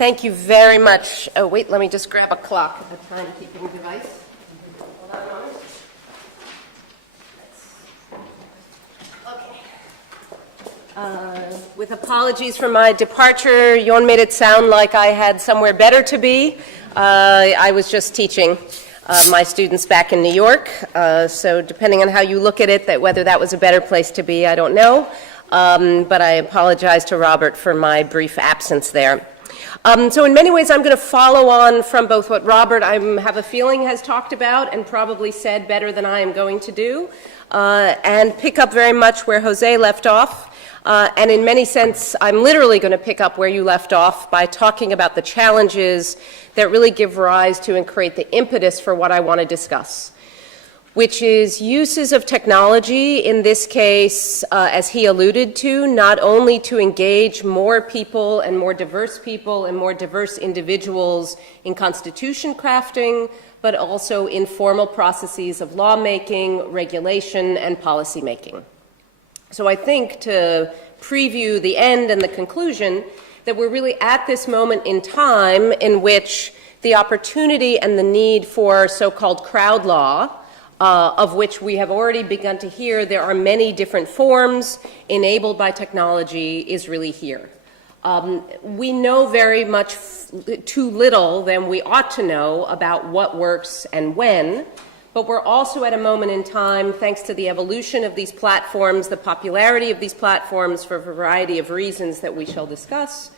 Thank you very much. Oh, wait, let me just grab a clock, a timekeeping device. Hold on a moment. Okay. With apologies for my departure, Jon made it sound like I had somewhere better to be. I was just teaching my students back in New York, so depending on how you look at it, whether that was a better place to be, I don't know. But I apologize to Robert for my brief absence there. So in many ways, I'm going to follow on from both what Robert, I have a feeling, has talked about and probably said better than I am going to do, and pick up very much where Jose left off. And in many sense, I'm literally going to pick up where you left off by talking about the challenges that really give rise to and create the impetus for what I want to discuss, which is uses of technology, in this case, as he alluded to, not only to engage more people and more diverse individuals in constitution crafting, but also in formal processes of lawmaking, regulation, and policy making. So I think, to preview the end and the conclusion, that we're really at this moment in time in which the opportunity and the need for so-called CrowdLaw, of which we have already begun to hear there are many different forms enabled by technology, is really here. We know very much too little than we ought to know about what works and when, but we're also at a moment in time, thanks to the evolution of these platforms, the popularity of these platforms for a variety of reasons that we shall discuss,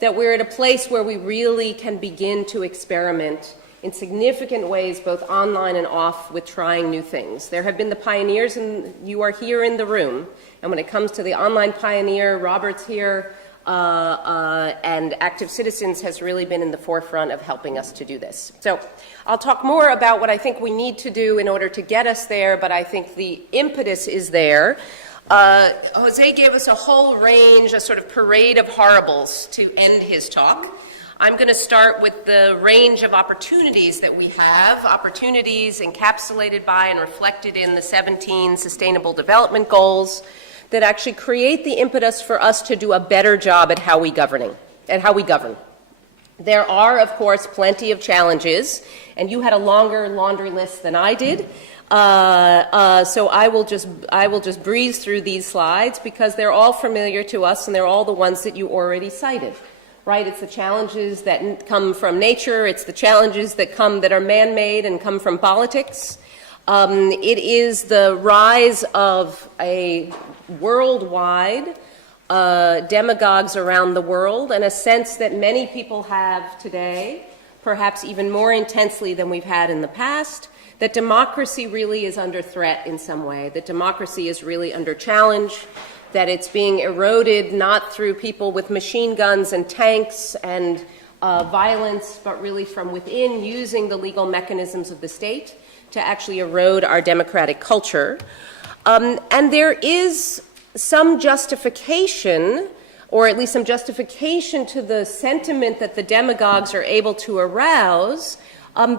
that we're at a place where we really can begin to experiment in significant ways, both online and off, with trying new things. There have been the pioneers, and you are here in the room. And when it comes to the online pioneer, Robert's here, and Active Citizens has really been in the forefront of helping us to do this. So I'll talk more about what I think we need to do in order to get us there, but I think the impetus is there. Jose gave us a whole range, a sort of parade of horribles to end his talk. I'm going to start with the range of opportunities that we have, opportunities encapsulated by and reflected in the 17 Sustainable Development Goals that actually create the impetus for us to do a better job at how we govern. There are, of course, plenty of challenges, and you had a longer laundry list than I did. So I will just breeze through these slides because they're all familiar to us, and they're all the ones that you already cited. Right? It's the challenges that come from nature. It's the challenges that are man-made and come from politics. It is the rise of a worldwide demagogues around the world, and a sense that many people have today, perhaps even more intensely than we've had in the past, that democracy really is under threat in some way, that democracy is really under challenge, that it's being eroded not through people with machine guns and tanks and violence, but really from within, using the legal mechanisms of the state to actually erode our democratic culture. And there is some justification, or at least some justification to the sentiment that the demagogues are able to arouse,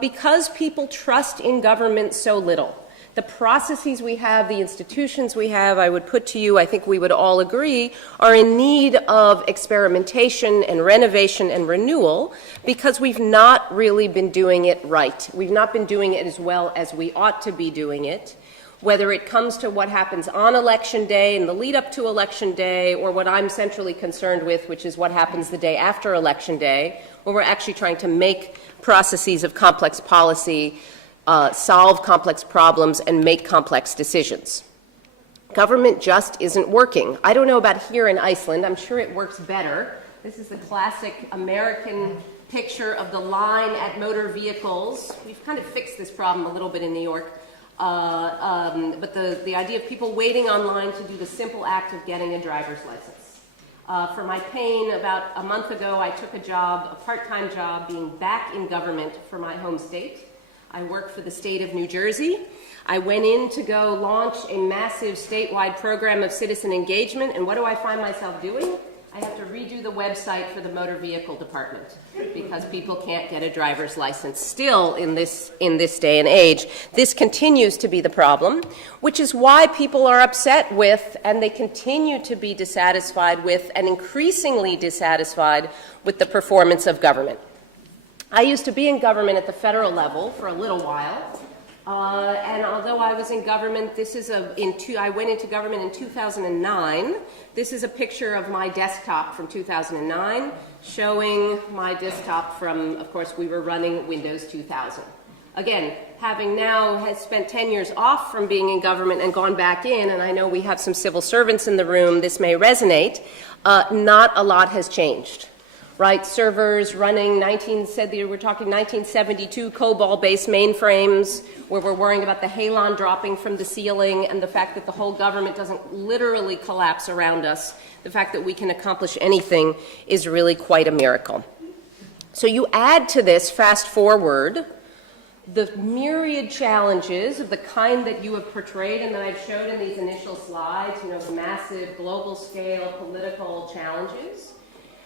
because people trust in government so little. The processes we have, the institutions we have, I would put to you, I think we would all agree, are in need of experimentation and renovation and renewal, because we've not really been doing it right. We've not been doing it as well as we ought to be doing it, whether it comes to what happens on Election Day and the lead up to Election Day, or what I'm centrally concerned with, which is what happens the day after Election Day, where we're actually trying to make processes of complex policy solve complex problems and make complex decisions. Government just isn't working. I don't know about here in Iceland. I'm sure it works better. This is the classic American picture of the line at motor vehicles. We've kind of fixed this problem a little bit in New York. But the idea of people waiting online to do the simple act of getting a driver's license. For my pain, about a month ago, I took a part-time job, being back in government for my home state. I work for the state of New Jersey. I went in to go launch a massive statewide program of citizen engagement, and what do I find myself doing? I have to redo the website for the motor vehicle department because people can't get a driver's license still in this day and age. This continues to be the problem, which is why people are upset with, and they continue to be dissatisfied with, and increasingly dissatisfied with the performance of government. I used to be in government at the federal level for a little while. And although I was in government, I went into government in 2009. This is a picture of my desktop from 2009, showing my desktop from, of course, we were running Windows 2000. Again, having now spent 10 years off from being in government and gone back in, and I know we have some civil servants in the room, this may resonate, not a lot has changed. Right, servers running we're talking 1972 COBOL-based mainframes where we're worrying about the halon dropping from the ceiling and the fact that the whole government doesn't literally collapse around us. The fact that we can accomplish anything is really quite a miracle. So you add to this, fast forward, the myriad challenges of the kind that you have portrayed and that I've showed in these initial slides, the massive global scale political challenges.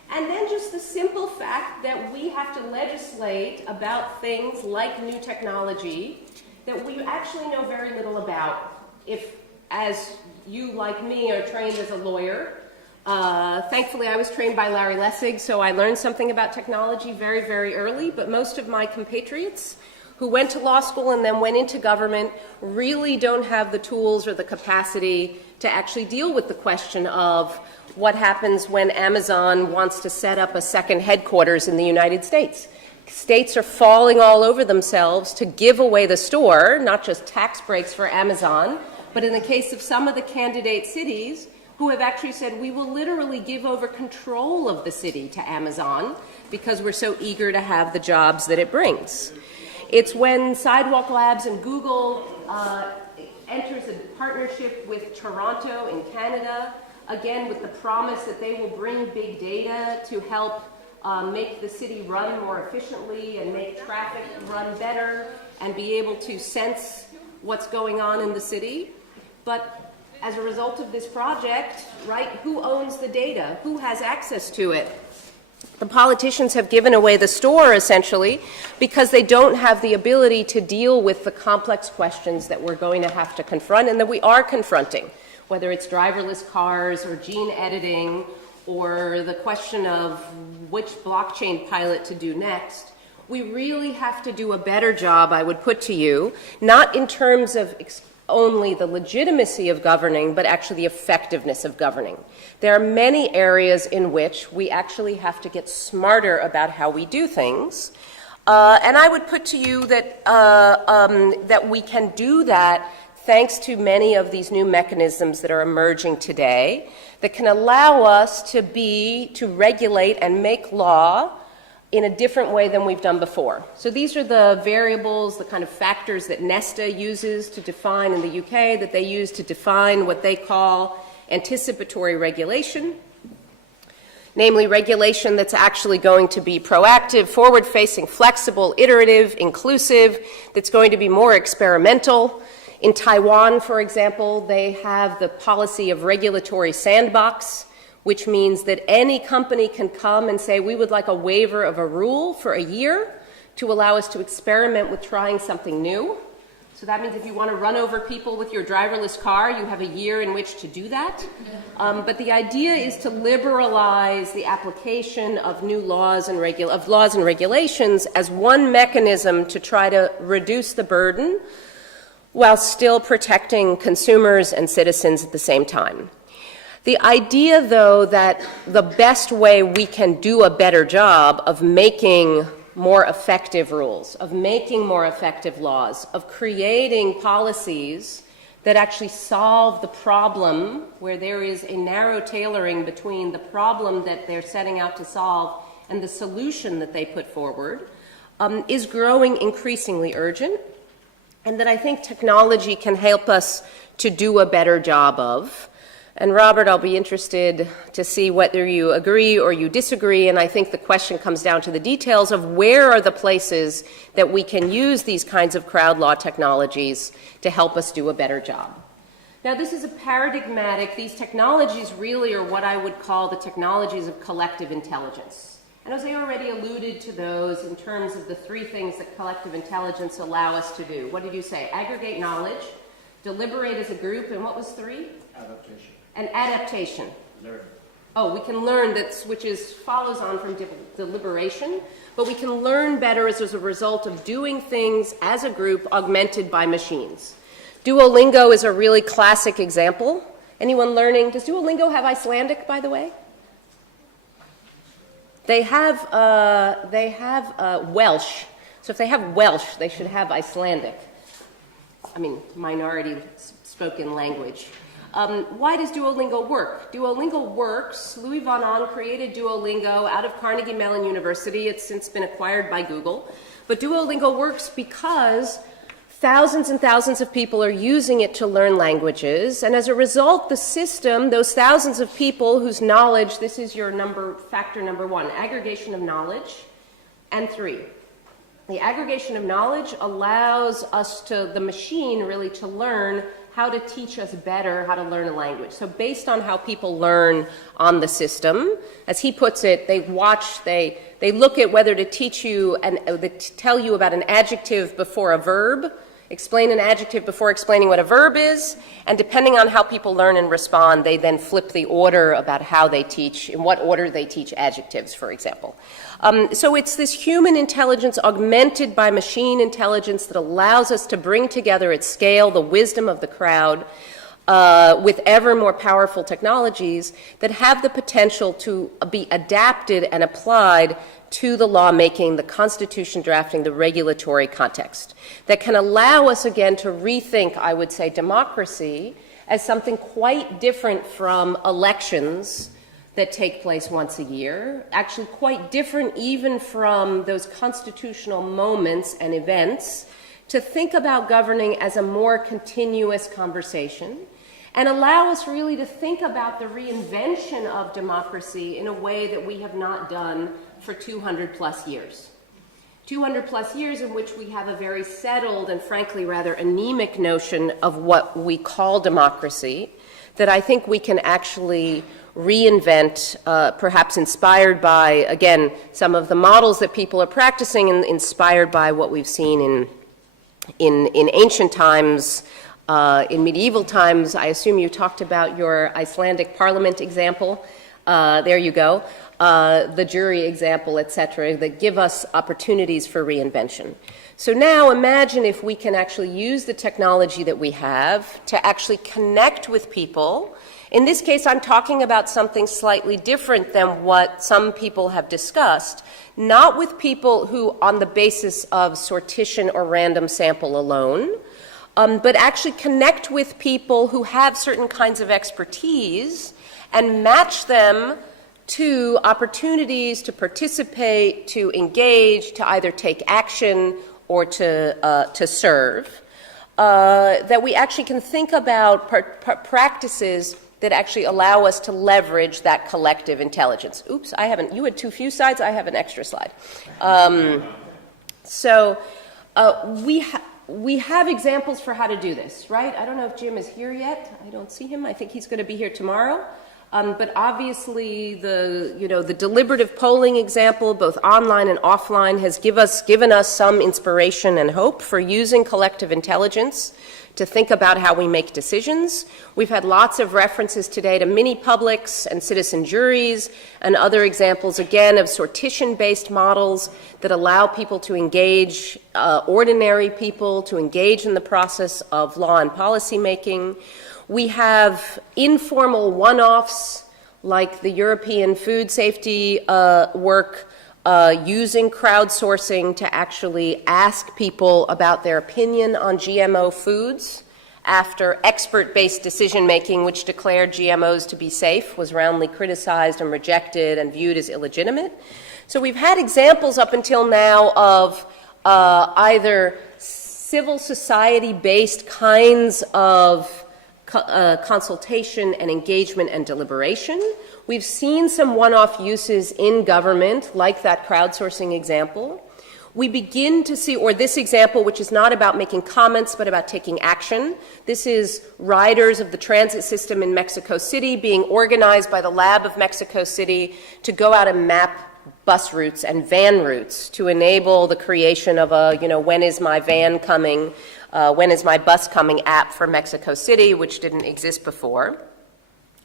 And then just the simple fact that we have to legislate about things like new technology that we actually know very little about. If, as you, like me, are trained as a lawyer, thankfully I was trained by Larry Lessig, so I learned something about technology very, very early, but most of my compatriots who went to law school and then went into government really don't have the tools or the capacity to actually deal with the question of what happens when Amazon wants to set up a second headquarters in the United States. States are falling all over themselves to give away the store, not just tax breaks for Amazon, but in the case of some of the candidate cities who have actually said, we will literally give over control of the city to Amazon because we're so eager to have the jobs that it brings. It's when Sidewalk Labs and Google enters a partnership with Toronto in Canada, again with the promise that they will bring big data to help make the city run more efficiently and make traffic run better and be able to sense what's going on in the city. But as a result of this project, right, who owns the data? Who has access to it? The politicians have given away the store, essentially, because they don't have the ability to deal with the complex questions that we're going to have to confront and that we are confronting, whether it's driverless cars or gene editing or the question of which blockchain pilot to do next. We really have to do a better job, I would put to you, not in terms of only the legitimacy of governing, but actually the effectiveness of governing. There are many areas in which we actually have to get smarter about how we do things. And I would put to you that, that we can do that thanks to many of these new mechanisms that are emerging today that can allow us to regulate and make law in a different way than we've done before. So these are the variables, the kind of factors that Nesta uses to define in the UK, that they use to define what they call anticipatory regulation, namely regulation that's actually going to be proactive, forward-facing, flexible, iterative, inclusive, that's going to be more experimental. In Taiwan, for example, they have the policy of regulatory sandbox, which means that any company can come and say, we would like a waiver of a rule for a year to allow us to experiment with trying something new. So that means if you want to run over people with your driverless car, you have a year in which to do that. But the idea is to liberalize the application of new laws and regulations as one mechanism to try to reduce the burden while still protecting consumers and citizens at the same time. The idea, though, that the best way we can do a better job of making more effective rules, of making more effective laws, of creating policies that actually solve the problem where there is a narrow tailoring between the problem that they're setting out to solve and the solution that they put forward, is growing increasingly urgent, and that I think technology can help us to do a better job of. And Robert, I'll be interested to see whether you agree or you disagree, and I think the question comes down to the details of where are the places that we can use these kinds of crowd law technologies to help us do a better job. Now, this is a paradigmatic, these technologies really are what I would call the technologies of collective intelligence. And as I already alluded to those in terms of the three things that collective intelligence allow us to do. What did you say? Aggregate knowledge, deliberate as a group, and what was three? Adaptation. And adaptation. Learn. Oh, we can learn, which follows on from deliberation, but we can learn better as a result of doing things as a group augmented by machines. Duolingo is a really classic example. Anyone learning? Does Duolingo have Icelandic, by the way? They have Welsh. So if they have Welsh, they should have Icelandic. I mean, minority spoken language. Why does Duolingo work? Duolingo works. Louis von Ahn created Duolingo out of Carnegie Mellon University. It's since been acquired by Google. But Duolingo works because thousands and thousands of people are using it to learn languages. And as a result, the system, those thousands of people whose knowledge, this is your factor number one, aggregation of knowledge, and three. The aggregation of knowledge allows the machine really to learn how to teach us better how to learn a language. So based on how people learn on the system, as he puts it, they look at whether to teach you and tell you about an adjective before a verb, explain an adjective before explaining what a verb is, and depending on how people learn and respond, they then flip the order about how they teach, in what order they teach adjectives, for example. So it's this human intelligence augmented by machine intelligence that allows us to bring together at scale the wisdom of the crowd with ever more powerful technologies that have the potential to be adapted and applied to the lawmaking, the constitution drafting, the regulatory context, that can allow us again to rethink, I would say, democracy as something quite different from elections that take place once a year, actually quite different even from those constitutional moments and events, to think about governing as a more continuous conversation and allow us really to think about the reinvention of democracy in a way that we have not done for 200 plus years. 200 plus years in which we have a very settled and frankly rather anemic notion of what we call democracy that I think we can actually reinvent, perhaps inspired by, again, some of the models that people are practicing and inspired by what we've seen in ancient times, in medieval times. I assume you talked about your Icelandic parliament example. There you go. The jury example, etc., that give us opportunities for reinvention. So now imagine if we can actually use the technology that we have to actually connect with people. In this case, I'm talking about something slightly different than what some people have discussed, not with people who, on the basis of sortition or random sample alone, but actually connect with people who have certain kinds of expertise and match them to opportunities to participate, to engage, to either take action or to serve, that we actually can think about practices that actually allow us to leverage that collective intelligence. Oops, you had too few slides, I have an extra slide. We have examples for how to do this, right? I don't know if Jim is here yet. I don't see him. I think he's going to be here tomorrow. But obviously the deliberative polling example, both online and offline, has given us some inspiration and hope for using collective intelligence to think about how we make decisions. We've had lots of references today to mini-publics and citizen juries and other examples, again, of sortition-based models that allow people to engage, ordinary people to engage in the process of law and policy making. We have informal one-offs like the European food safety work using crowdsourcing to actually ask people about their opinion on GMO foods after expert-based decision-making, which declared GMOs to be safe, was roundly criticized and rejected and viewed as illegitimate. So we've had examples up until now of either civil society-based kinds of consultation and engagement and deliberation. We've seen some one-off uses in government, like that crowdsourcing example. we begin to see, or this example, which is not about making comments but about taking action. This is riders of the transit system in Mexico City being organized by the Lab of Mexico City to go out and map bus routes and van routes to enable the creation of a, when is my van coming, when is my bus coming app for Mexico City, which didn't exist before.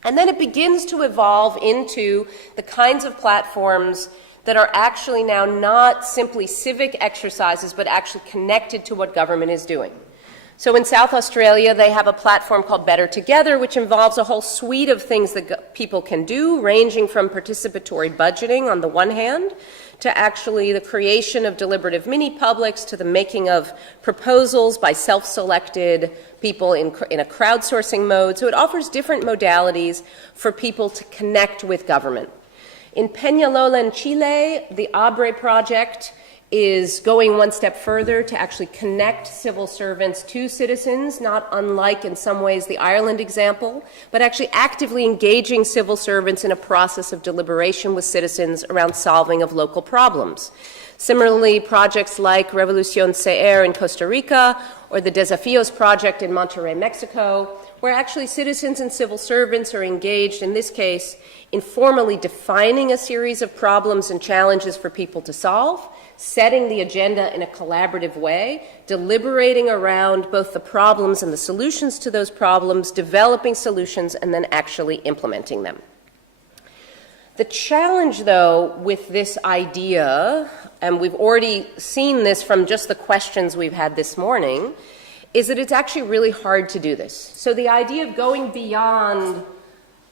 And then it begins to evolve into the kinds of platforms that are actually now not simply civic exercises, but actually connected to what government is doing. So in South Australia, they have a platform called Better Together, which involves a whole suite of things that people can do, ranging from participatory budgeting on the one hand, to actually the creation of deliberative mini-publics, to the making of proposals by self-selected people in a crowdsourcing mode. So it offers different modalities for people to connect with government. In Peñalola in Chile, the Abre project is going one step further to actually connect civil servants to citizens, not unlike in some ways the Ireland example, but actually actively engaging civil servants in a process of deliberation with citizens around solving of local problems. Similarly, projects like Revolución CR in Costa Rica or the Desafíos project in Monterrey, Mexico, where actually citizens and civil servants are engaged, in this case, in formally defining a series of problems and challenges for people to solve, setting the agenda in a collaborative way, deliberating around both the problems and the solutions to those problems, developing solutions, and then actually implementing them. The challenge, though, with this idea, and we've already seen this from just the questions we've had this morning, is that it's actually really hard to do this. So the idea of going beyond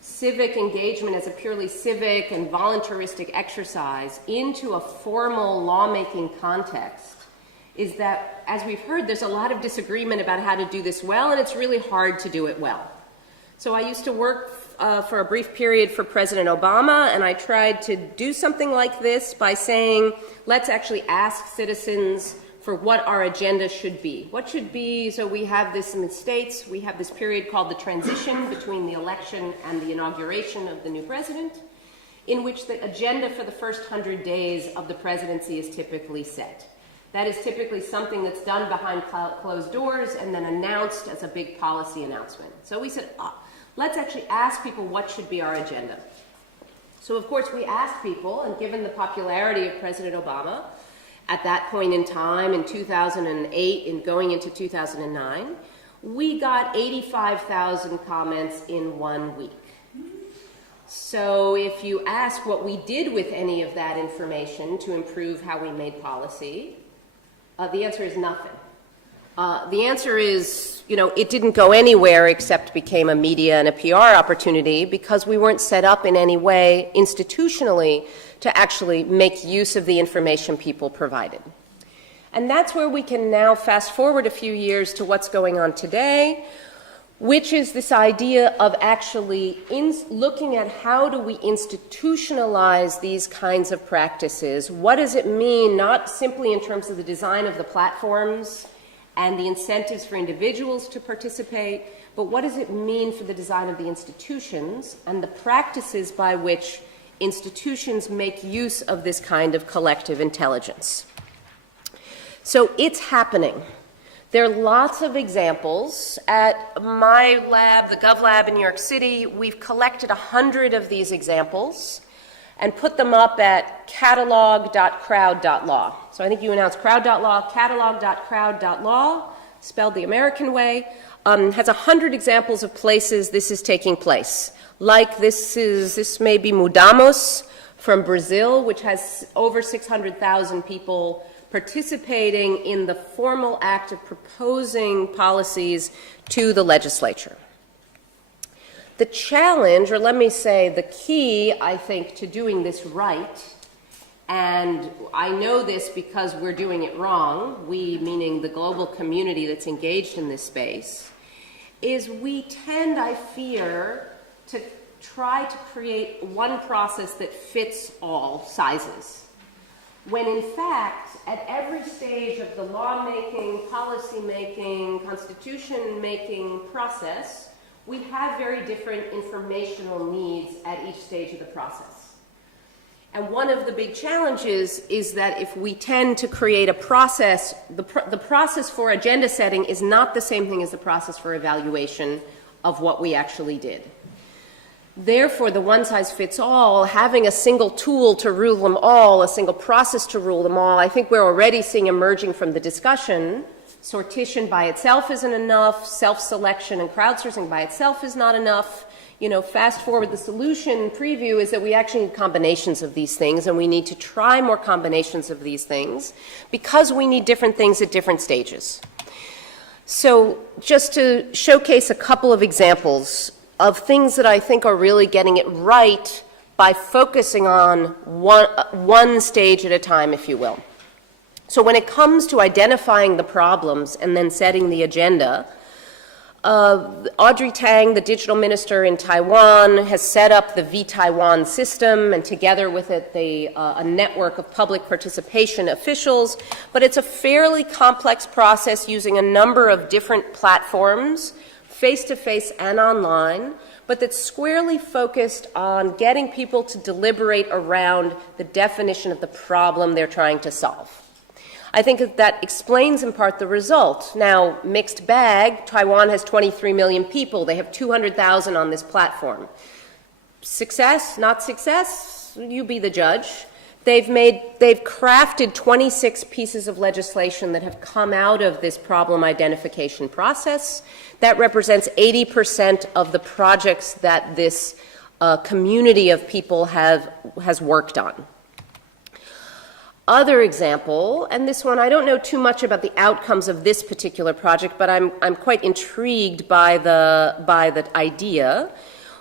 civic engagement as a purely civic and voluntaristic exercise into a formal lawmaking context is that, as we've heard, there's a lot of disagreement about how to do this well, and it's really hard to do it well. So I used to work for a brief period for President Obama, and I tried to do something like this by saying, let's actually ask citizens for what our agenda should be. What should be, so we have this in the States, we have this period called the transition between the election and the inauguration of the new president, in which the agenda for the first 100 days of the presidency is typically set. That is typically something that's done behind closed doors and then announced as a big policy announcement. So we said, let's actually ask people what should be our agenda. So of course we asked people, and given the popularity of President Obama, at that point in time, in 2008 and going into 2009, we got 85,000 comments in 1 week. So if you ask what we did with any of that information to improve how we made policy, the answer is nothing. The answer is, it didn't go anywhere except became a media and a PR opportunity because we weren't set up in any way institutionally to actually make use of the information people provided. And that's where we can now fast forward a few years to what's going on today, which is this idea of actually looking at how do we institutionalize these kinds of practices. What does it mean, not simply in terms of the design of the platforms and the incentives for individuals to participate, but what does it mean for the design of the institutions and the practices by which institutions make use of this kind of collective intelligence. So it's happening. There are lots of examples. At my lab, the GovLab in New York City, we've collected 100 of these examples and put them up at catalog.crowd.law. So I think you announced crowd.law, catalog.crowd.law, spelled the American way, has 100 examples of places this is taking place. Like this may be Mudamos from Brazil, which has over 600,000 people participating in the formal act of proposing policies to the legislature. The challenge, or let me say the key, I think, to doing this right, and I know this because we're doing it wrong, we meaning the global community that's engaged in this space, is we tend, I fear, to try to create one process that fits all sizes. When in fact, at every stage of the lawmaking, policy-making, constitution-making process, we have very different informational needs at each stage of the process. And one of the big challenges is that if we tend to create a process, the process for agenda setting is not the same thing as the process for evaluation of what we actually did. Therefore, the one-size-fits-all, having a single tool to rule them all, a single process to rule them all, I think we're already seeing emerging from the discussion, sortition by itself isn't enough, self-selection and crowdsourcing by itself is not enough. You know, fast forward, the solution preview is that we actually need combinations of these things, and we need to try more combinations of these things because we need different things at different stages. So just to showcase a couple of examples of things that I think are really getting it right by focusing on one stage at a time, if you will. So when it comes to identifying the problems and then setting the agenda, Audrey Tang, the digital minister in Taiwan, has set up the V-Taiwan system, and together with it a network of public participation officials. But it's a fairly complex process using a number of different platforms, face-to-face and online, but that's squarely focused on getting people to deliberate around the definition of the problem they're trying to solve. I think that explains in part the result. Now, mixed bag, Taiwan has 23 million people. They have 200,000 on this platform. Success, not success, you be the judge. They've crafted 26 pieces of legislation that have come out of this problem identification process. That represents 80% of the projects that this community of people has worked on. Other example, and this one, I don't know too much about the outcomes of this particular project, but I'm quite intrigued by the idea,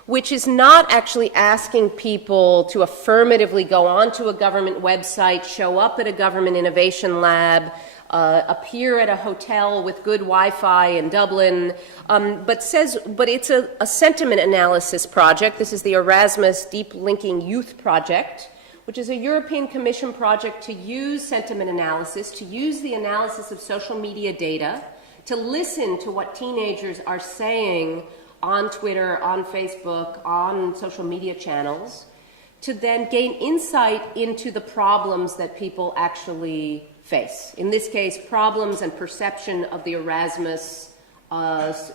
which is not actually asking people to affirmatively go onto a government website, show up at a government innovation lab, appear at a hotel with good Wi-Fi in Dublin, but it's a sentiment analysis project. This is the Erasmus Deep Linking Youth Project, which is a European Commission project to use sentiment analysis, to use the analysis of social media data, to listen to what teenagers are saying on Twitter, on Facebook, on social media channels, to then gain insight into the problems that people actually face. In this case, problems and perception of the Erasmus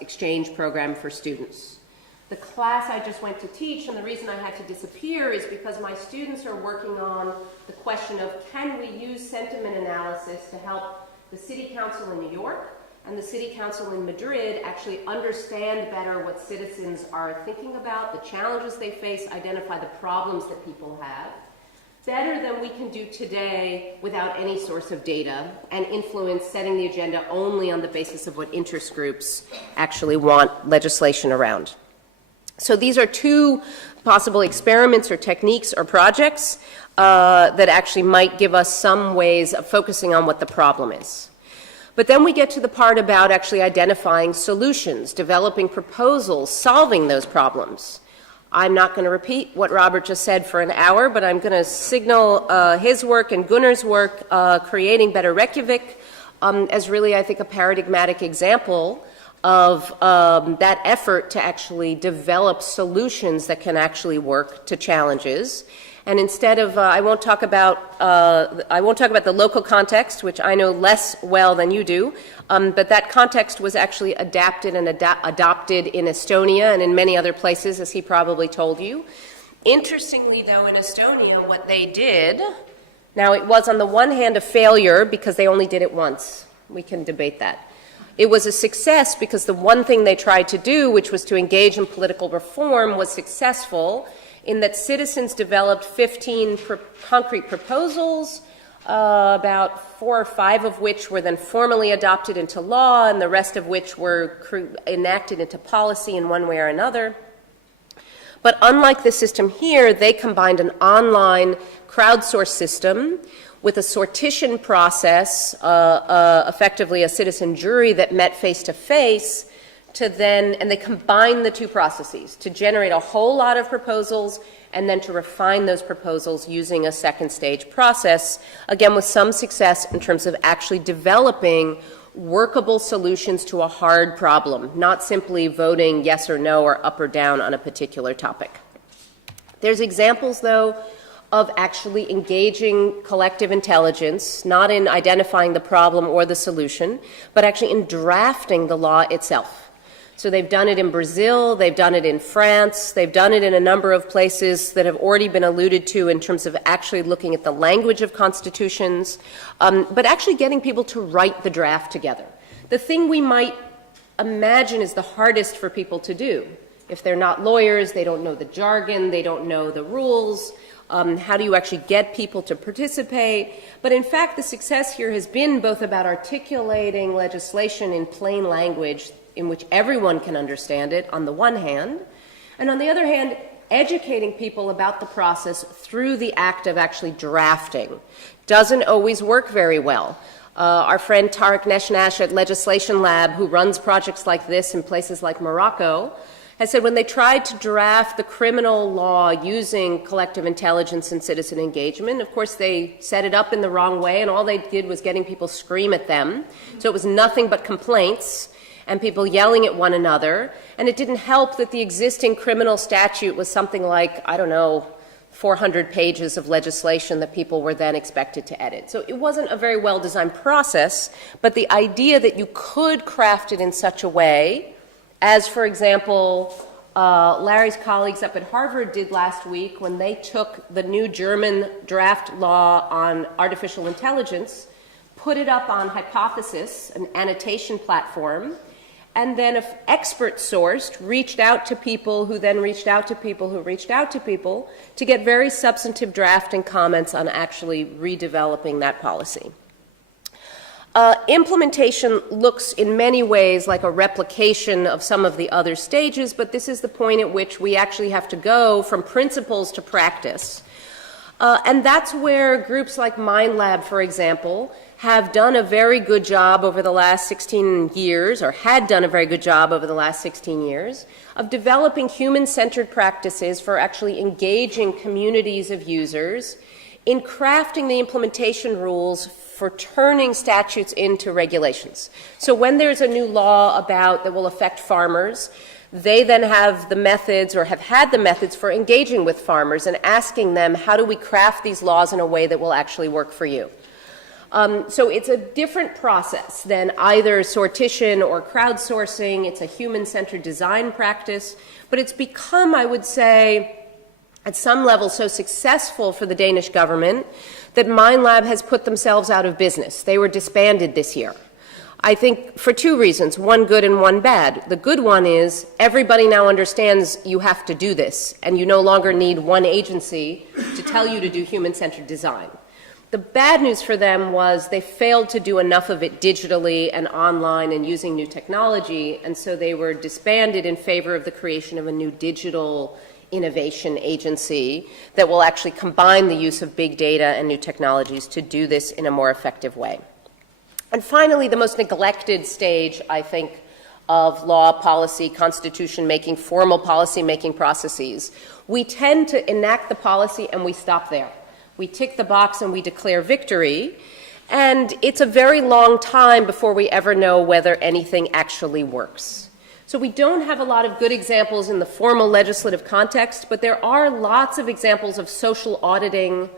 exchange program for students. The class I just went to teach, and the reason I had to disappear is because my students are working on the question of can we use sentiment analysis to help the City Council in New York and the City Council in Madrid actually understand better what citizens are thinking about, the challenges they face, identify the problems that people have, better than we can do today without any source of data, and influence setting the agenda only on the basis of what interest groups actually want legislation around. So these are two possible experiments or techniques or projects that actually might give us some ways of focusing on what the problem is. But then we get to the part about actually identifying solutions, developing proposals, solving those problems. I'm not going to repeat what Robert just said for an hour, but I'm going to signal his work and Gunnar's work, Creating Better Reykjavik, as really, I think, a paradigmatic example of that effort to actually develop solutions that can actually work to challenges. And instead of, I won't talk about the local context, which I know less well than you do, but that context was actually adapted and adopted in Estonia and in many other places, as he probably told you. Interestingly, though, in Estonia, what they did, now it was on the one hand a failure because they only did it once. We can debate that. It was a success because the one thing they tried to do, which was to engage in political reform, was successful in that citizens developed 15 concrete proposals, about 4 or 5 of which were then formally adopted into law, and the rest of which were enacted into policy in one way or another. But unlike the system here, they combined an online crowdsourced system with a sortition process, effectively a citizen jury that met face-to-face, and they combined the two processes to generate a whole lot of proposals and then to refine those proposals using a second stage process, again with some success in terms of actually developing workable solutions to a hard problem, not simply voting yes or no or up or down on a particular topic. There's examples, though, of actually engaging collective intelligence, not in identifying the problem or the solution, but actually in drafting the law itself. So they've done it in Brazil, they've done it in France, they've done it in a number of places that have already been alluded to in terms of actually looking at the language of constitutions, but actually getting people to write the draft together. The thing we might imagine is the hardest for people to do. If they're not lawyers, they don't know the jargon, they don't know the rules. How do you actually get people to participate? But in fact, the success here has been both about articulating legislation in plain language in which everyone can understand it, on the one hand, and on the other hand, educating people about the process through the act of actually drafting. Doesn't always work very well. Our friend Tarek Neshnash at Legislation Lab, who runs projects like this in places like Morocco, has said when they tried to draft the criminal law using collective intelligence and citizen engagement, of course they set it up in the wrong way, and all they did was getting people scream at them. So it was nothing but complaints and people yelling at one another. And it didn't help that the existing criminal statute was something like, 400 pages of legislation that people were then expected to edit. So it wasn't a very well-designed process, but the idea that you could craft it in such a way, as, for example, Larry's colleagues up at Harvard did last week when they took the new German draft law on artificial intelligence, put it up on Hypothesis, an annotation platform, and then if expert-sourced reached out to people who then reached out to people who reached out to people to get very substantive drafting comments on actually redeveloping that policy. Implementation looks in many ways like a replication of some of the other stages, but this is the point at which we actually have to go from principles to practice. And that's where groups like MindLab, for example, have done a very good job over the last 16 years, or had done a very good job over the last 16 years, of developing human-centered practices for actually engaging communities of users in crafting the implementation rules for turning statutes into regulations. So when there's a new law that will affect farmers, they then have the methods, or have had the methods, for engaging with farmers and asking them, how do we craft these laws in a way that will actually work for you? So it's a different process than either sortition or crowdsourcing. It's a human-centered design practice, but it's become, I would say, at some level so successful for the Danish government that MindLab has put themselves out of business. They were disbanded this year. I think for two reasons, one good and one bad. The good one is everybody now understands you have to do this, and you no longer need one agency to tell you to do human-centered design. The bad news for them was they failed to do enough of it digitally and online and using new technology, and so they were disbanded in favor of the creation of a new digital innovation agency that will actually combine the use of big data and new technologies to do this in a more effective way. And finally, the most neglected stage, I think, of law, policy, constitution making, formal policy making processes. We tend to enact the policy and we stop there. We tick the box and we declare victory, and it's a very long time before we ever know whether anything actually works. So we don't have a lot of good examples in the formal legislative context, but there are lots of examples of social auditing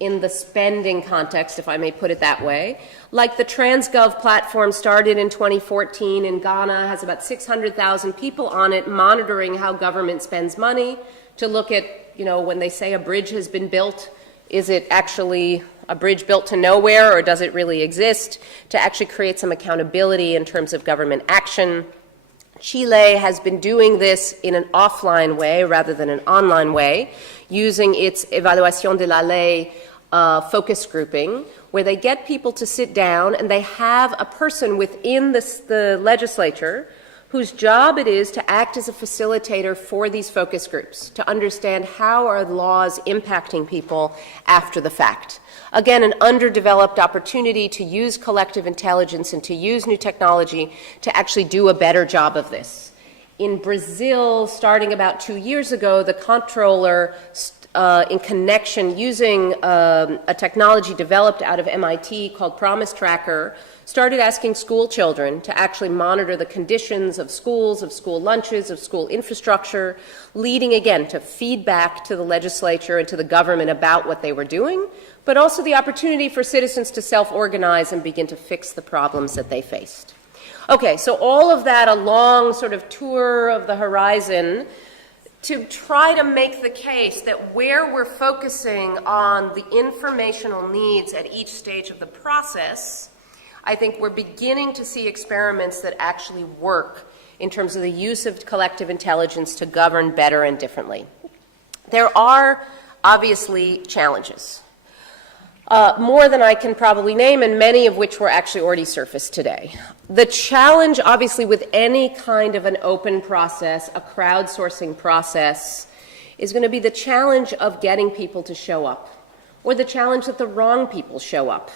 in the spending context, if I may put it that way. Like the TransGov platform started in 2014 in Ghana, has about 600,000 people on it monitoring how government spends money to look at, when they say a bridge has been built, is it actually a bridge built to nowhere, or does it really exist, to actually create some accountability in terms of government action. Chile has been doing this in an offline way rather than an online way, using its Evaluación de la Ley focus grouping, where they get people to sit down and they have a person within the legislature whose job it is to act as a facilitator for these focus groups, to understand how are laws impacting people after the fact. Again, an underdeveloped opportunity to use collective intelligence and to use new technology to actually do a better job of this. In Brazil, starting about 2 years ago, the comptroller in connection using a technology developed out of MIT called Promise Tracker, started asking school children to actually monitor the conditions of schools, of school lunches, of school infrastructure, leading again to feedback to the legislature and to the government about what they were doing, but also the opportunity for citizens to self-organize and begin to fix the problems that they faced. Okay, so all of that, a long sort of tour of the horizon to try to make the case that where we're focusing on the informational needs at each stage of the process, I think we're beginning to see experiments that actually work in terms of the use of collective intelligence to govern better and differently. There are obviously challenges, more than I can probably name, and many of which were actually already surfaced today. The challenge, obviously, with any kind of an open process, a crowdsourcing process, is going to be the challenge of getting people to show up, or the challenge that the wrong people show up.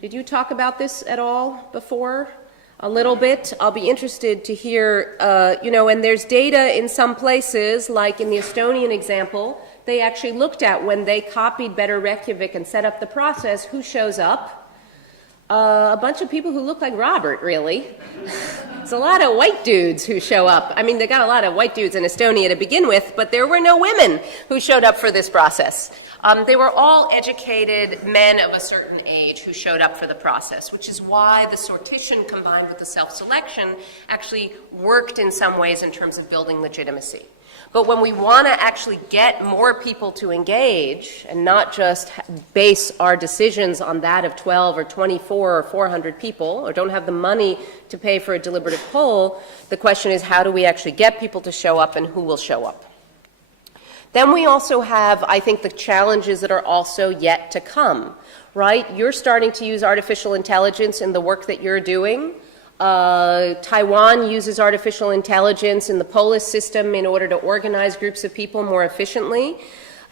Did you talk about this at all before? A little bit. I'll be interested to hear, and there's data in some places, like in the Estonian example, they actually looked at when they copied Better Reykjavik and set up the process, who shows up? A bunch of people who look like Robert, really. It's a lot of white dudes who show up. I mean, they got a lot of white dudes in Estonia to begin with, but there were no women who showed up for this process. They were all educated men of a certain age who showed up for the process, which is why the sortition combined with the self-selection actually worked in some ways in terms of building legitimacy. But when we want to actually get more people to engage and not just base our decisions on that of 12 or 24 or 400 people, or don't have the money to pay for a deliberative poll, the question is, how do we actually get people to show up and who will show up? Then we also have, I think, the challenges that are also yet to come, right? You're starting to use artificial intelligence in the work that you're doing. Taiwan uses artificial intelligence in the polis system in order to organize groups of people more efficiently.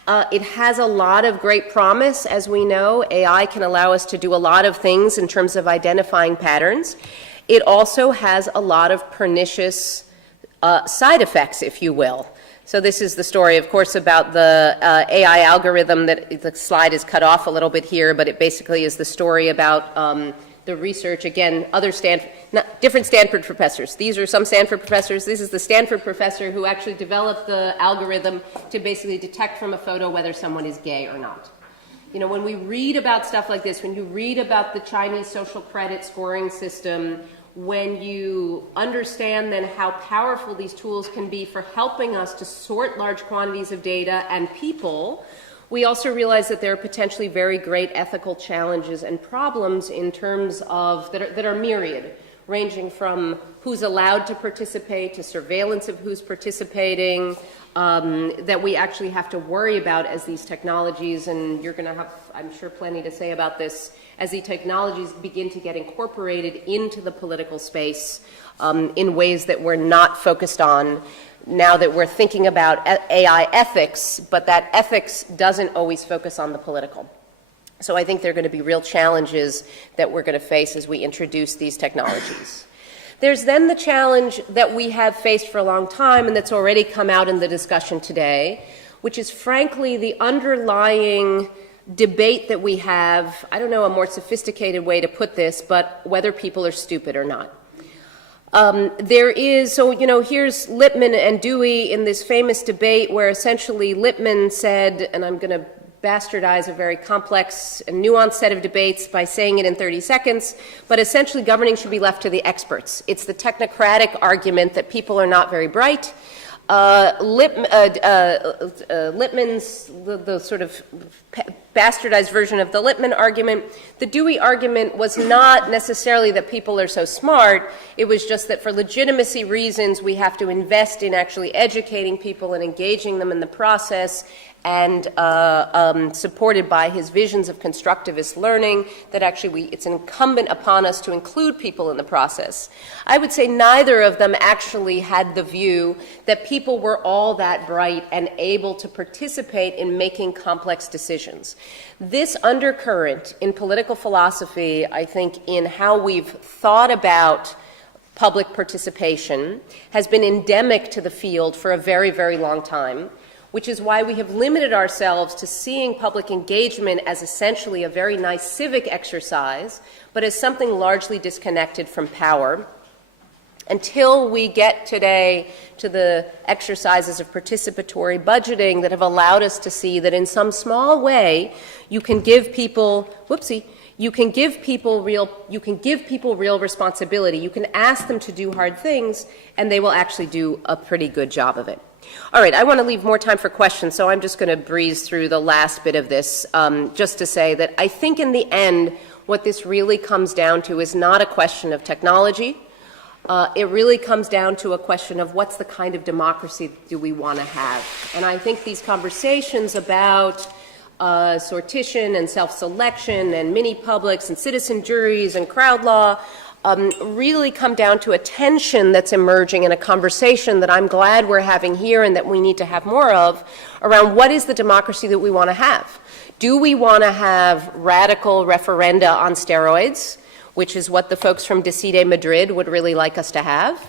It has a lot of great promise, as we know. AI can allow us to do a lot of things in terms of identifying patterns. It also has a lot of pernicious side effects, if you will. So this is the story, of course, about the AI algorithm. That the slide is cut off a little bit here, but it basically is the story about the research. Again, different Stanford professors. These are some Stanford professors. This is the Stanford professor who actually developed the algorithm to basically detect from a photo whether someone is gay or not. You know, when we read about stuff like this, when you read about the Chinese social credit scoring system, when you understand then how powerful these tools can be for helping us to sort large quantities of data and people, we also realize that there are potentially very great ethical challenges and problems in terms of that are myriad, ranging from who's allowed to participate to surveillance of who's participating, that we actually have to worry about as these technologies, and you're going to have, I'm sure, plenty to say about this, as the technologies begin to get incorporated into the political space in ways that we're not focused on now that we're thinking about AI ethics, but that ethics doesn't always focus on the political. So I think there are going to be real challenges that we're going to face as we introduce these technologies. There's then the challenge that we have faced for a long time and that's already come out in the discussion today, which is frankly the underlying debate that we have. I don't know a more sophisticated way to put this, but whether people are stupid or not. There is, so, you know, here's Lippmann and Dewey in this famous debate where essentially Lippmann said, and I'm going to bastardize a very complex and nuanced set of debates by saying it in 30 seconds, but essentially governing should be left to the experts. It's the technocratic argument that people are not very bright. Lippmann's, the sort of bastardized version of the Lippmann argument. The Dewey argument was not necessarily that people are so smart. It was just that for legitimacy reasons, we have to invest in actually educating people and engaging them in the process, and supported by his visions of constructivist learning, that actually it's incumbent upon us to include people in the process. I would say neither of them actually had the view that people were all that bright and able to participate in making complex decisions. This undercurrent in political philosophy, I think, in how we've thought about public participation, has been endemic to the field for a very, very long time, which is why we have limited ourselves to seeing public engagement as essentially a very nice civic exercise, but as something largely disconnected from power, until we get today to the exercises of participatory budgeting that have allowed us to see that in some small way you can give people, you can give people real responsibility. You can ask them to do hard things, and they will actually do a pretty good job of it. All right, I want to leave more time for questions, so I'm just going to breeze through the last bit of this, just to say that I think in the end what this really comes down to is not a question of technology. It really comes down to a question of what's the kind of democracy do we want to have. And I think these conversations about sortition and self-selection and mini-publics and citizen juries and CrowdLaw really come down to a tension that's emerging in a conversation that I'm glad we're having here and that we need to have more of around what is the democracy that we want to have. Do we want to have radical referenda on steroids, which is what the folks from Decide Madrid would really like us to have?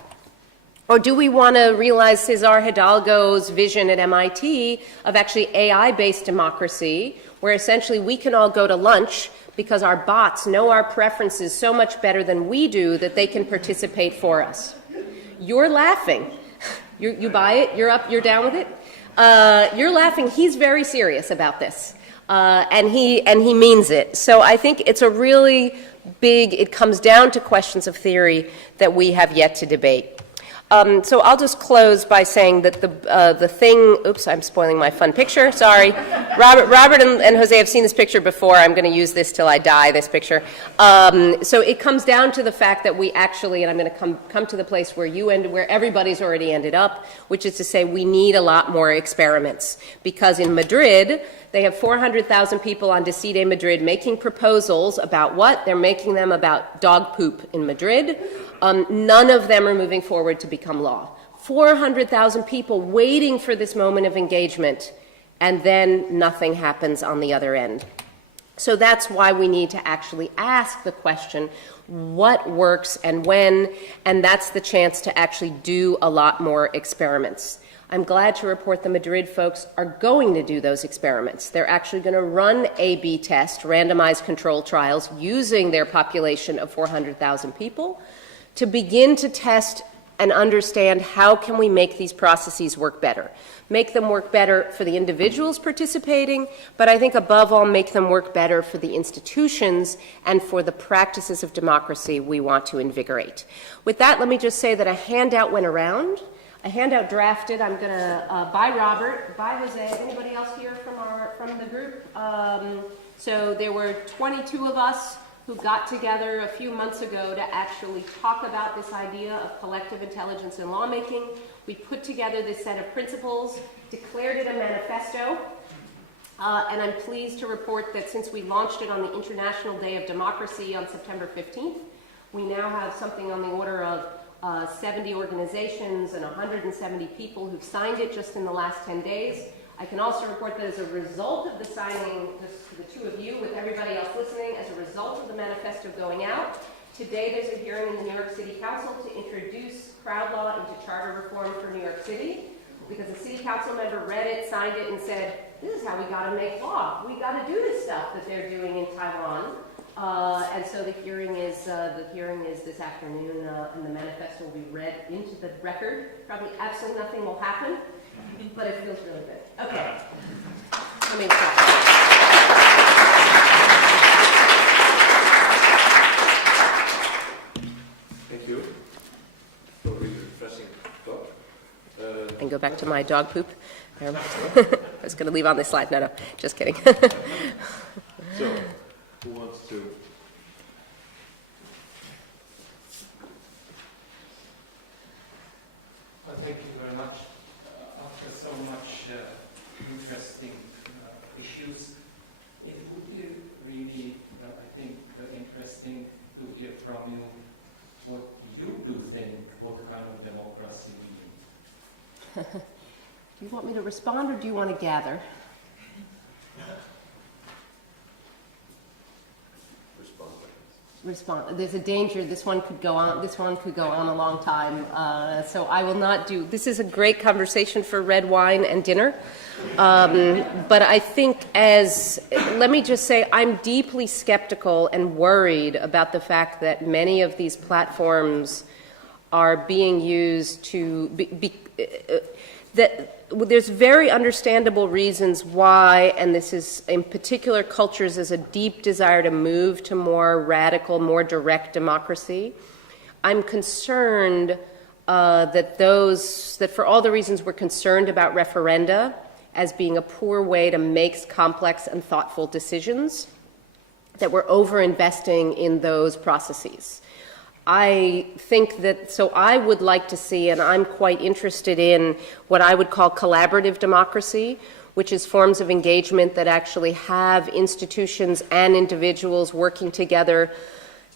Or do we want to realize Cesar Hidalgo's vision at MIT of actually AI-based democracy, where essentially we can all go to lunch because our bots know our preferences so much better than we do that they can participate for us? You're laughing. You buy it? You're up? You're down with it? You're laughing. He's very serious about this, and he means it. So I think it's a really big, it comes down to questions of theory that we have yet to debate. So I'll just close by saying that the thing, oops, I'm spoiling my fun picture, sorry. Robert and Jose have seen this picture before. I'm going to use this till I die, this picture. So it comes down to the fact that we actually, and I'm going to come to the place where where everybody's already ended up, which is to say we need a lot more experiments. Because in Madrid, they have 400,000 people on Decide Madrid making proposals about what? They're making them about dog poop in Madrid. None of them are moving forward to become law. 400,000 people waiting for this moment of engagement, and then nothing happens on the other end. So that's why we need to actually ask the question, what works and when, and that's the chance to actually do a lot more experiments. I'm glad to report the Madrid folks are going to do those experiments. They're actually going to run A/B test, randomized controlled trials, using their population of 400,000 people to begin to test and understand how can we make these processes work better. Make them work better for the individuals participating, but I think above all make them work better for the institutions and for the practices of democracy we want to invigorate. With that, let me just say that a handout went around. A handout drafted. I'm going to, by Robert, by Jose, anybody else here from the group? So there were 22 of us who got together a few months ago to actually talk about this idea of collective intelligence in lawmaking. We put together this set of principles, declared it a manifesto, and I'm pleased to report that since we launched it on the International Day of Democracy on September 15th, we now have something on the order of 70 organizations and 170 people who've signed it just in the last 10 days. I can also report that as a result of the signing, just to the two of you, with everybody else listening, as a result of the manifesto going out, today there's a hearing in the New York City Council to introduce CrowdLaw into charter reform for New York City, because a city council member read it, signed it, and said, this is how we got to make law. We got to do this stuff that they're doing in Taiwan. And so the hearing is this afternoon, and the manifesto will be read into the record. Probably absolutely nothing will happen, but it feels really good. Okay, let me try. Thank you for really refreshing talk. And go back to my dog poop. I was going to leave on this slide. No, just kidding. So, who wants to? Well, thank you very much. After so much interesting issues, it would be really, I think, interesting to hear from you what you do think, what kind of democracy we need. Do you want me to respond, or do you want to gather? respond. There's a danger. This one could go on. This one could go on a long time. So I will not do. This is a great conversation for red wine and dinner. But I think let me just say, I'm deeply skeptical and worried about the fact that many of these platforms are being used to there's very understandable reasons why, and this is in particular cultures, there's a deep desire to move to more radical, more direct democracy. I'm concerned that for all the reasons we're concerned about referenda as being a poor way to make complex and thoughtful decisions, that we're over-investing in those processes. I think that, so I would like to see, and I'm quite interested in what I would call collaborative democracy, which is forms of engagement that actually have institutions and individuals working together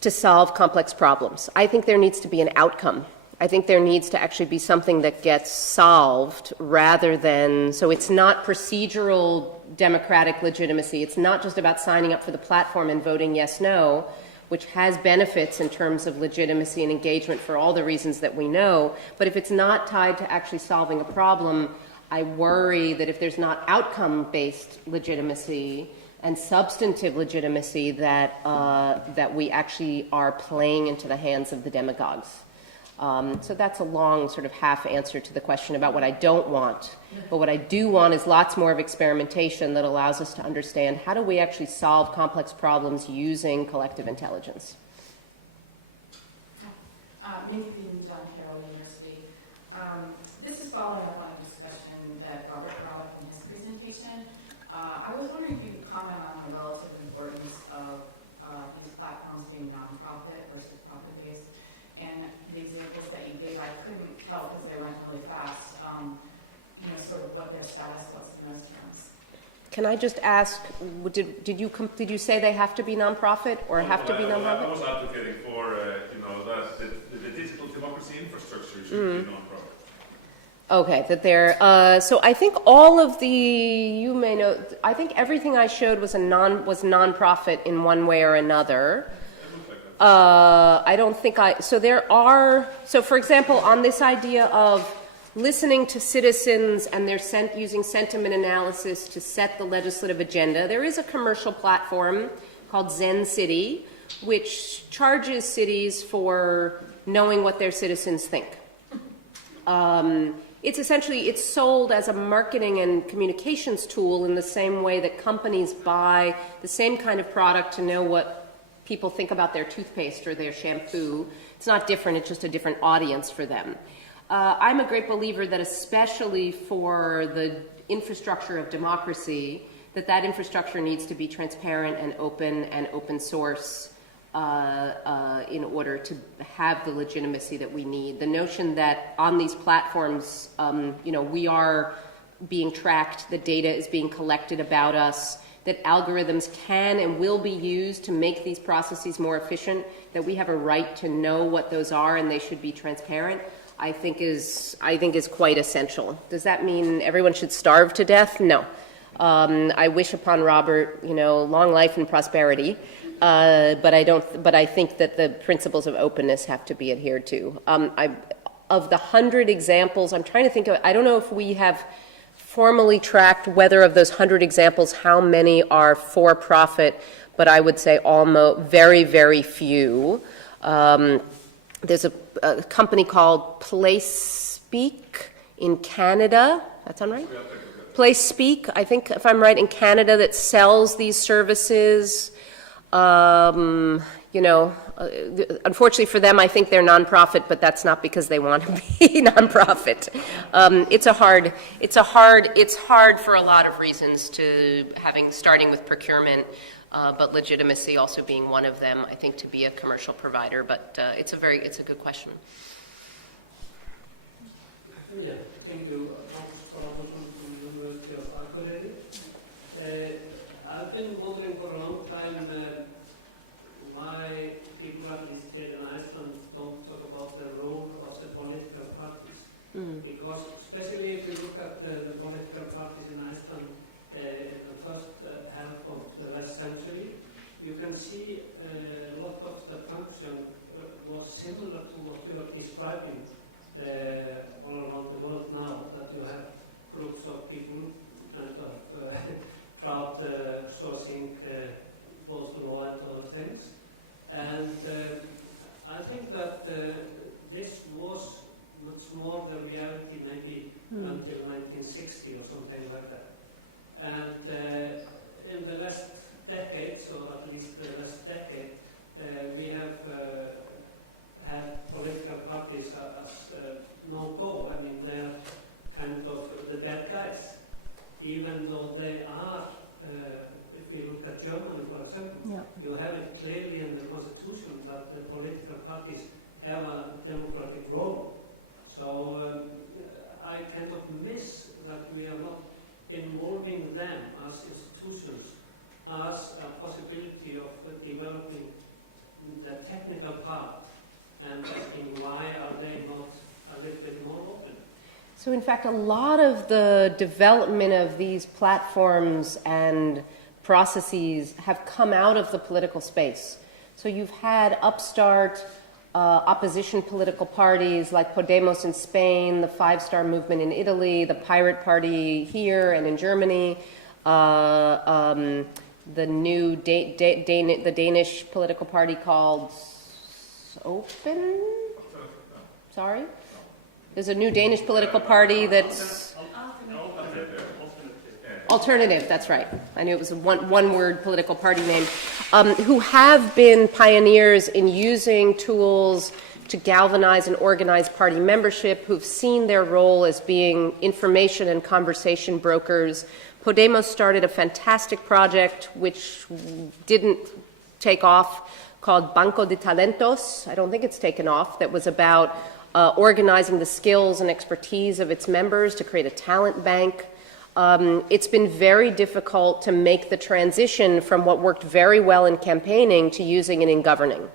to solve complex problems. I think there needs to be an outcome. I think there needs to actually be something that gets solved rather than, so it's not procedural democratic legitimacy. It's not just about signing up for the platform and voting yes, no, which has benefits in terms of legitimacy and engagement for all the reasons that we know. But if it's not tied to actually solving a problem, I worry that if there's not outcome-based legitimacy and substantive legitimacy, that we actually are playing into the hands of the demagogues. So that's a long sort of half answer to the question about what I don't want. But what I do want is lots more of experimentation that allows us to understand how do we actually solve complex problems using collective intelligence. Mindy from John Carroll University. This is following up on a discussion that Robert brought up in his presentation. I was wondering if you could comment on the relative importance of these platforms being nonprofit versus profit-based. And the examples that you gave, I couldn't tell because they went really fast, sort of what their status was in those terms. Can I just ask, did you say they have to be nonprofit or have to be nonprofit? I was advocating for, that the digital democracy infrastructure should be nonprofit. Okay, that they're, so I think all of you may know, I think everything I showed was nonprofit in one way or another. I don't think so for example, on this idea of listening to citizens and they're using sentiment analysis to set the legislative agenda, there is a commercial platform called Zen City, which charges cities for knowing what their citizens think. It's sold as a marketing and communications tool in the same way that companies buy the same kind of product to know what people think about their toothpaste or their shampoo. It's not different, it's just a different audience for them. I'm a great believer that especially for the infrastructure of democracy, that infrastructure needs to be transparent and open source in order to have the legitimacy that we need. The notion that on these platforms, we are being tracked, the data is being collected about us, that algorithms can and will be used to make these processes more efficient, that we have a right to know what those are and they should be transparent, I think is quite essential. Does that mean everyone should starve to death? No. I wish upon Robert, long life and prosperity, but I think that the principles of openness have to be adhered to. Of the 100 examples, I'm trying to think of, I don't know if we have formally tracked whether of those 100 examples, how many are for profit, but I would say almost very, very few. There's a company called PlaceSpeak in Canada. That sound right? PlaceSpeak, I think, if I'm right, in Canada, that sells these services. Unfortunately for them, I think they're nonprofit, but that's not because they want to be nonprofit. It's hard for a lot of reasons starting with procurement, but legitimacy also being one of them, I think, to be a commercial provider, but it's a good question. Yeah, thank you. From the University of Akureyri. I've been wondering for a long time why people at this stage in Iceland don't talk about the role of the political parties. Because especially if you look at the political parties in Iceland in the first half of the last century, you can see a lot of the function was similar to what we are describing all around the world now, that you have groups of people kind of crowdsourcing both law and other things. And I think that this was much more the reality maybe until 1960 or something like that. And in the last decades, or at least the last decade, we have had political parties as no-go. I mean, they're kind of the bad guys, even though they are, if we look at Germany, for example, you have it clearly in the constitution that the political parties have a democratic role. So I kind of miss that we are not involving them as institutions as a possibility of developing the technical part and asking why are they not a little bit more open. So in fact, a lot of the development of these platforms and processes have come out of the political space. So you've had upstart opposition political parties like Podemos in Spain, the Five Star Movement in Italy, the Pirate Party here and in Germany, the new the Danish political party called Open? Sorry? There's a new Danish political party that's... Alternative, that's right. I knew it was a one-word political party name, who have been pioneers in using tools to galvanize and organize party membership, who've seen their role as being information and conversation brokers. Podemos started a fantastic project which didn't take off, called Banco de Talentos. I don't think it's taken off. That was about organizing the skills and expertise of its members to create a talent bank. It's been very difficult to make the transition from what worked very well in campaigning to using it in governing.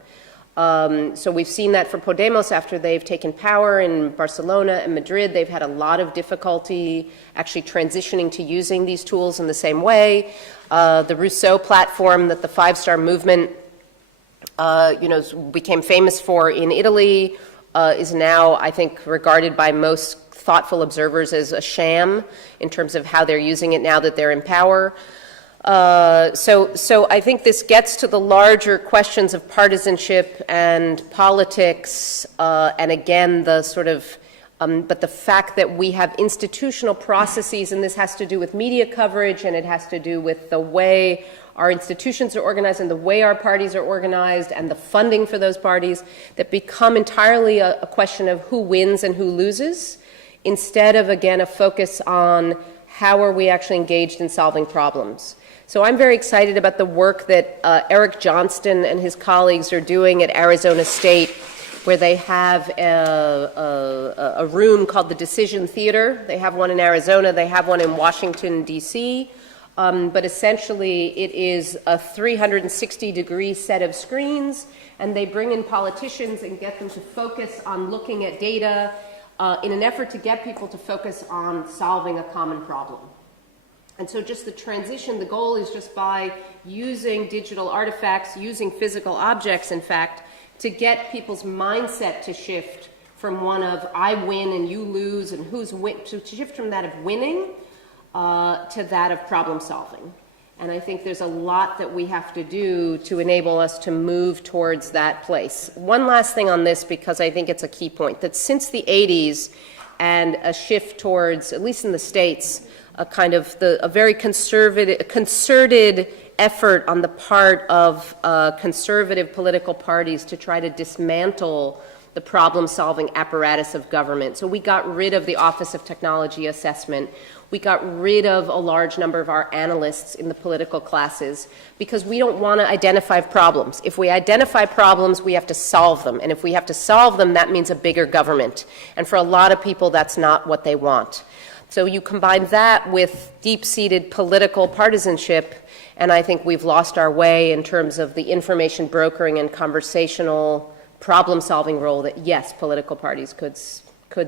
So we've seen that for Podemos after they've taken power in Barcelona and Madrid. They've had a lot of difficulty actually transitioning to using these tools in the same way. The Rousseau platform that the Five Star Movement became famous for in Italy is now, I think, regarded by most thoughtful observers as a sham in terms of how they're using it now that they're in power. So I think this gets to the larger questions of partisanship and politics, and again, the sort of, but the fact that we have institutional processes, and this has to do with media coverage, and it has to do with the way our institutions are organized and the way our parties are organized and the funding for those parties, that become entirely a question of who wins and who loses, instead of, again, a focus on how are we actually engaged in solving problems. So I'm very excited about the work that Eric Johnston and his colleagues are doing at Arizona State, where they have a room called the Decision Theater. They have one in Arizona. They have one in Washington, D.C. But essentially, it is a 360-degree set of screens, and they bring in politicians and get them to focus on looking at data in an effort to get people to focus on solving a common problem. And so just the transition, the goal is just by using digital artifacts, using physical objects, in fact, to get people's mindset to shift from one of I win and you lose and who's win, to shift from that of winning to that of problem solving. And I think there's a lot that we have to do to enable us to move towards that place. One last thing on this, because I think it's a key point, that since the 80s and a shift towards, at least in the States, a kind of a very concerted effort on the part of conservative political parties to try to dismantle the problem-solving apparatus of government. So we got rid of the Office of Technology Assessment. We got rid of a large number of our analysts in the political classes because we don't want to identify problems. If we identify problems, we have to solve them. And if we have to solve them, that means a bigger government. And for a lot of people, that's not what they want. So you combine that with deep-seated political partisanship, and I think we've lost our way in terms of the information brokering and conversational problem-solving role that, yes, political parties could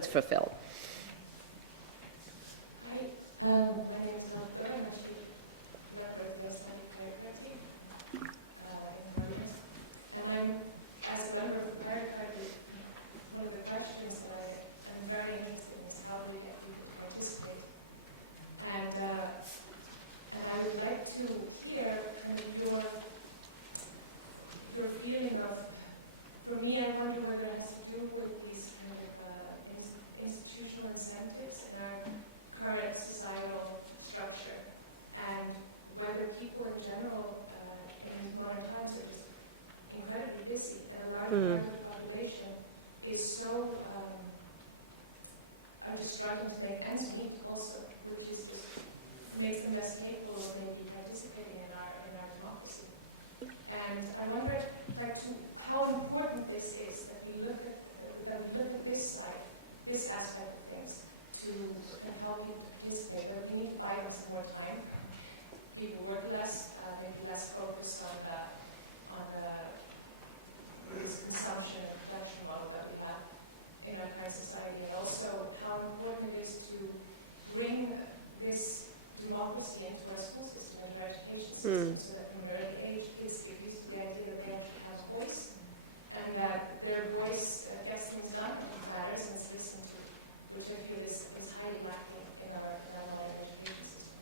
fulfill. My name is Beth Noveck. I'm actually director of the Icelandic Pirate Party. people in general in modern times are just incredibly busy, and a large part of the population is so are just struggling to make ends meet also, which is just makes them less capable of maybe participating in our democracy. And I wonder, like, how important this is that we look at this side, this aspect of things, to help people to participate. But we need to buy them some more time. People work less, maybe less focus on this consumption and production model that we have in our current society, and also how important it is to bring this democracy into our school system, into our education system, so that from an early age kids get used to the idea that they actually have a voice, and that their voice gets things done, and matters, and it's listened to, which I feel is highly lacking in our modern education system.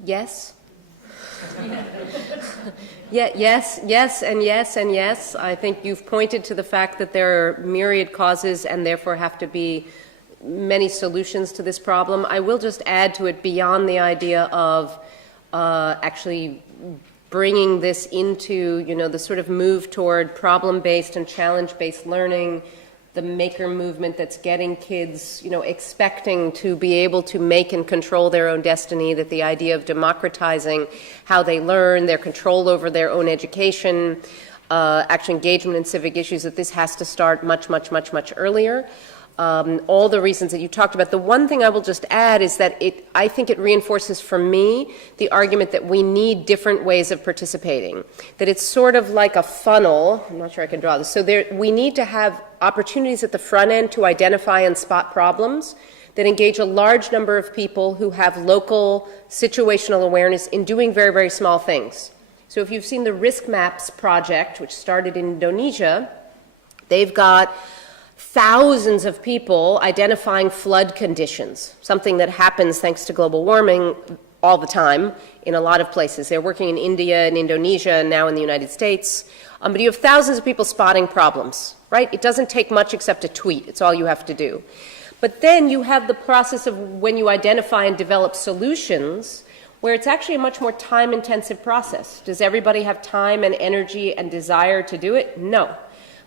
Yes. Yeah, yes, and yes, and yes. I think you've pointed to the fact that there are myriad causes and therefore have to be many solutions to this problem. I will just add to it, beyond the idea of actually bringing this into, the sort of move toward problem-based and challenge-based learning, the maker movement that's getting kids, expecting to be able to make and control their own destiny, that the idea of democratizing how they learn, their control over their own education, actual engagement in civic issues, that this has to start much, much, much, much earlier. All the reasons that you talked about. The one thing I will just add is that I think it reinforces for me the argument that we need different ways of participating, that it's sort of like a funnel. I'm not sure I can draw this. So we need to have opportunities at the front end to identify and spot problems that engage a large number of people who have local situational awareness in doing very, very small things. So if you've seen the Risk Maps project, which started in Indonesia, they've got thousands of people identifying flood conditions, something that happens thanks to global warming all the time in a lot of places. They're working in India and Indonesia and now in the United States. But you have thousands of people spotting problems, right? It doesn't take much except a tweet. It's all you have to do. But then you have the process of when you identify and develop solutions, where it's actually a much more time-intensive process. Does everybody have time and energy and desire to do it? No.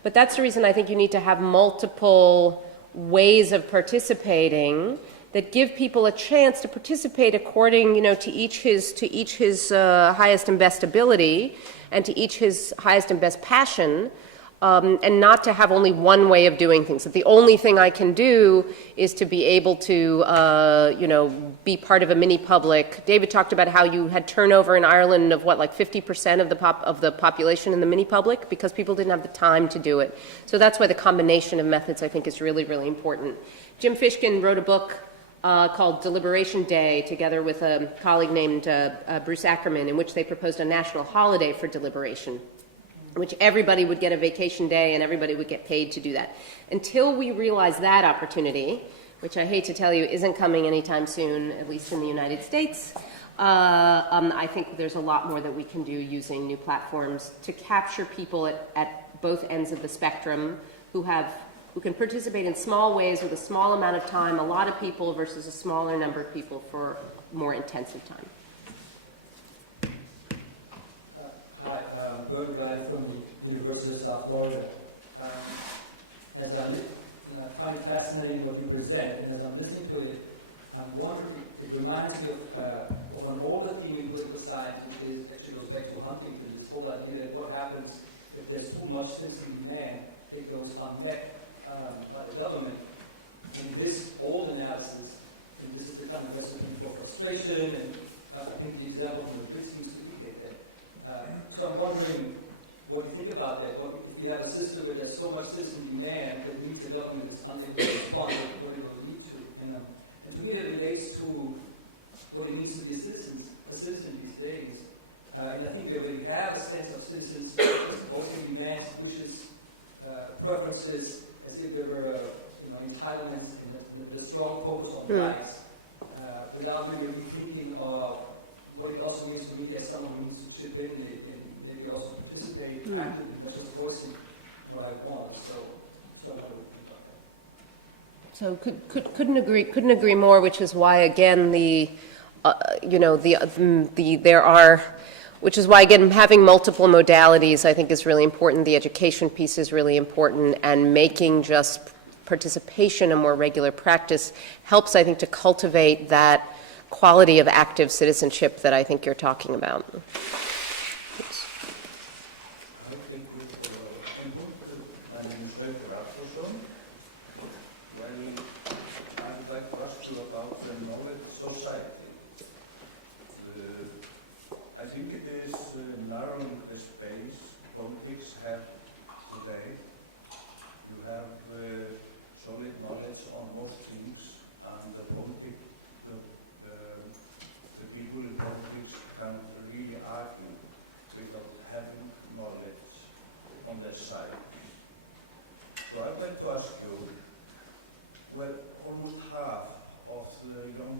But that's the reason I think you need to have multiple ways of participating that give people a chance to participate according, to each his highest and best ability, and to each his highest and best passion, and not to have only one way of doing things. That the only thing I can do is to be able to, be part of a mini public. David talked about how you had turnover in Ireland of 50% of the population in the mini public because people didn't have the time to do it. So that's why the combination of methods I think is really, really important. Jim Fishkin wrote a book called Deliberation Day together with a colleague named Bruce Ackerman, in which they proposed a national holiday for deliberation, in which everybody would get a vacation day and everybody would get paid to do that. Until we realize that opportunity, which I hate to tell you isn't coming anytime soon, at least in the United States, I think there's a lot more that we can do using new platforms to capture people at both ends of the spectrum who can participate in small ways with a small amount of time, a lot of people versus a smaller number of people for more intensive time. Hi, Bert Ryan from the University of South Florida. As I find it fascinating what you present, and as I'm listening to it, I'm wondering, it reminds me of an older theme in political science, which actually goes back to Huntington, this whole idea that what happens if there's too much citizen demand, it goes unmet by the government. And in this old analysis, and this is the kind of recipe for frustration, and I think the example from the Brits seems to indicate that. So I'm wondering what you think about that. What if you have a system where there's so much citizen demand that means the government is unable to respond to what it will need to? And to me that relates to what it means to be a citizen these days. And I think we already have a sense of citizens voting demands, wishes, preferences, as if there were entitlements and a strong focus on rights, without really rethinking of what it also means for me as someone who needs to chip in and maybe also participate actively, not just voicing what I want. So I want to think about that. So couldn't agree more. Which is why again there are which is why, again, having multiple modalities, I think, is really important. The education piece is really important, and making just participation a more regular practice helps, I think, to cultivate that quality of active citizenship that I think you're talking about. My name is Haukur Arthúrsson. Well, I would like to ask you about the knowledge society. I think it is narrowing the space politics have today. You have solid knowledge on most things, and the people in politics can really argue without having knowledge on their side. So I'd like to ask you, well, almost half of the young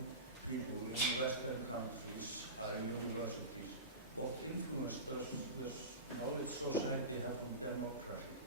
people in Western countries are in universities. What influence does this knowledge society have on democracy?